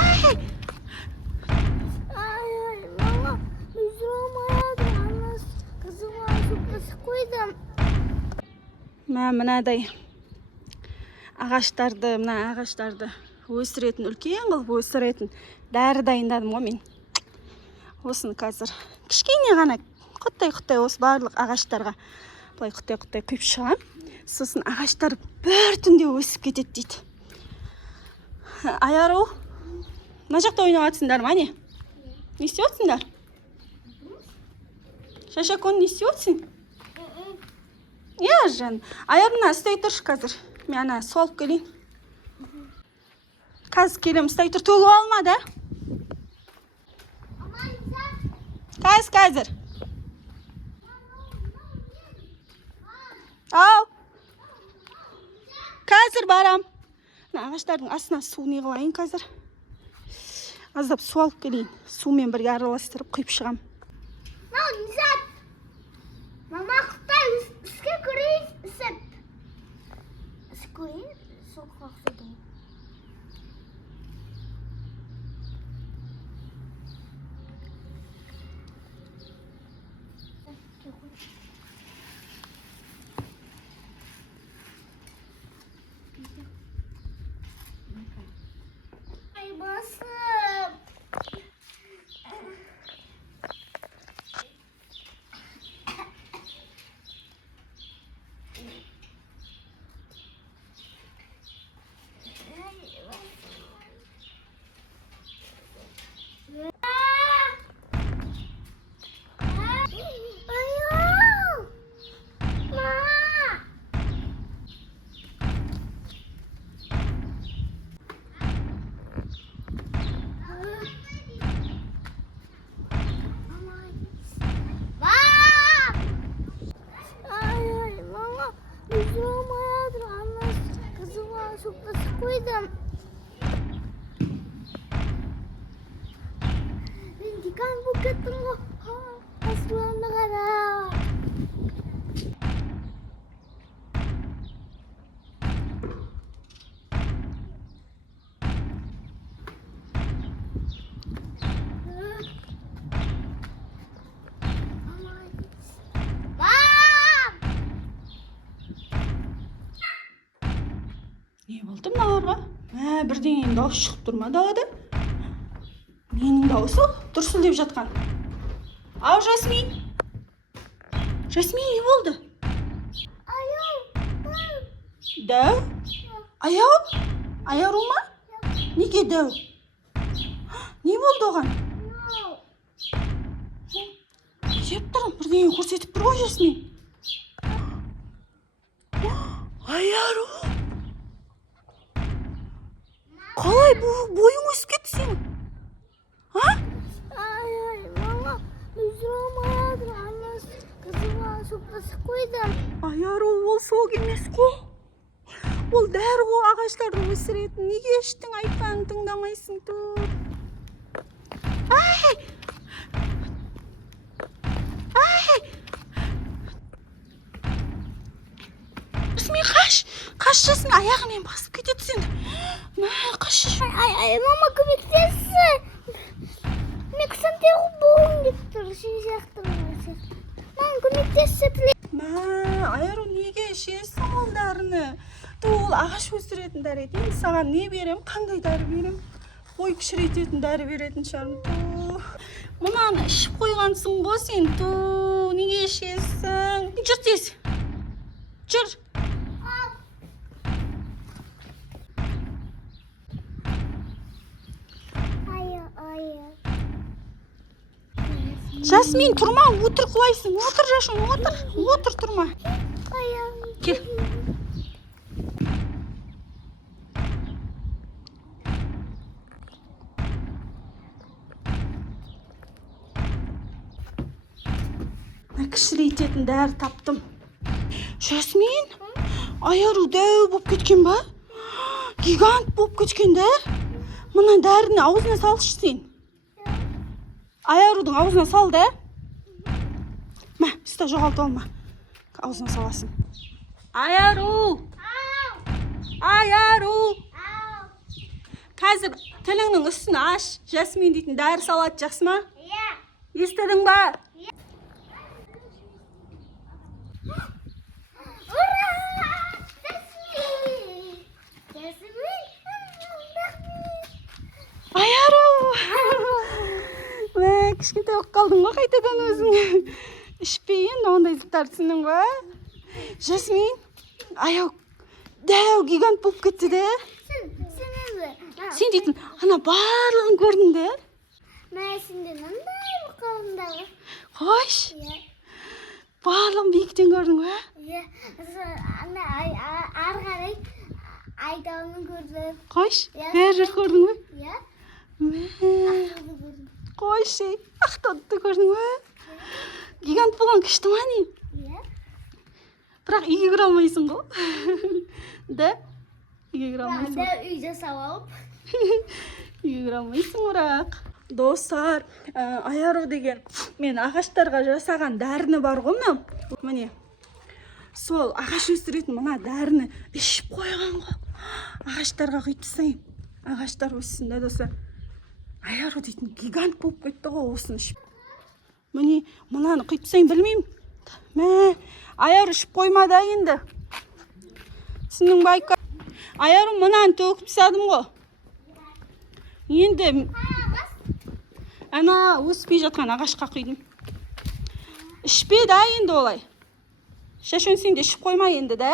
Ay. Ay mama. Yüzüm ayadı. Anlas. Kızıma su koydum. Мынадай ағаштарды, мына ағаштарды өсіретін, үлкен қылып өсіретін дәрі дайындадым ғой мен. Осыны қазір кішкене ғана құттай осы барлық ағаштарға былай құттай құйып шығам. Сосын ағаштар бір түнде өсіп кетеді дейді. Аяру, мына жақта ойнап жатсыңдар ма не? Не істеп жатсыңдар? Шашакон, не істеп жатсың? Иә, жан. Аяр мына ұстай тұршы қазір. Мен ана суалып келейін. Қазір келем, ұстай тұр. Толып алма да. Қазір. Ау. Қазір барам. Ағаштардың астына су не қылайын қазір. Аздап суалып келейін. Сумен бірге араластырып құйып шығам. Мама құттай үске көрейін үсіп. Үсіп көрейін, сол қақсыдың. Ай, басып. Koydum. Ben diken buketim o. Aslanı kara. Не болды мыналарға? Бірдеңенің дауысы шығып тұр ма далада? Ненің дауысы? Дүрсілдеп жатқан. Ау, Жасмин. Жасмин, не болды? Аяу. Дәу? Аяу? Аяру ма? Неге дәу? Не болды оған? Жеп тұрым, бірдеңе көрсетіп тұр ғой, Жасмин. Аяру. Қалай бойың өсіп кетті сенің? Ай, мама, үзірім аяды, анас қызыма сұқпасы қойдым. Аяру, ол соқ емес қой. Ол дәрі ғой, ағаштарды өсіретін. Неге іштің, айтпаң, тыңдамайсың тұр. Ай! Жасмин, қаш жасын, аяғымен басып кетеді сені. Қаш. Ай, мама, көмектесші. Мен кісантегі болуым деп тұр, сен сияқтымын. Мама, көмектесші тіле. Аяру, неге ішесің ол дәріні? Ол ағаш өсіретін дәрі еді. Мен саған не берем, қандай дәрі берем? Ой, кішірейтетін дәрі беретін шығармын. Мынаны ішіп қойғансың ғой сен. Неге ішесің? Жүр тез. Жүр. Жасмин, тұрма, отыр құлайсың. Отыр, Жашын, отыр. Отыр, тұрма. Кел. Кішірейтетін дәрі таптым. Жасмин, Аяру дәу болып кеткен ба? Гигант болып кеткен дәр. Мына дәріні аузына салшы сен. Аярудың аузына сал да. Мә, үсті жоғалтып алма. Аузына саласың. Аяру! Аяру! Қазір тіліңнің үстін аш. Жасмин дейтін дәрі салады, жақсы ма? Иә. Естідің ба? Ура! Жасмин! Жасмин! Айару! Мә, кішкентай болып қалдың ба қайтадан өзің? Ішпей енді ондай заттарды түсіндің ба? Жасмин, аяу дәу гигант болып кетті де. Сен дейтін, ана барлығын көрдің де? Мен сенде мындай мұқалымдағы. Қойш, Иә. барлығын биіктен көрдің ба? Иә. Ана ары қарай айдауын көрдім. Қойш, Иә. бәрі жерді көрдің ба? Иә. Мә, Ақтауды көрдім. қойш, ақтауды көрдің ба? Гигант болған күшті ма не? Иә. Бірақ үйге кіре алмайсың ғой. Да? Үйге кіре алмайсың. Анда үй жасап алып. Үйге кіре алмайсың бірақ. Достар, Айару деген мен ағаштарға жасаған дәріні бар ғой мынау. Міне. Сол ағаш өсіретін мына дәріні ішіп қойған ғой. Ағаштарға құйтсайын. Ағаштар өссін де достар. Айару дейтін гигант болып кетті ғой осыны ішіп. Міне, мынаны құйтсайын білмеймін. Мә, Айару ішіп қоймады енді. Түсінің байқа. Айару мынаны төгіп тастадым ғой. Енді ана өспей жатқан ағашқа құйдым. Ішпеді енді олай. Шашын сен де ішіп қойма енді да.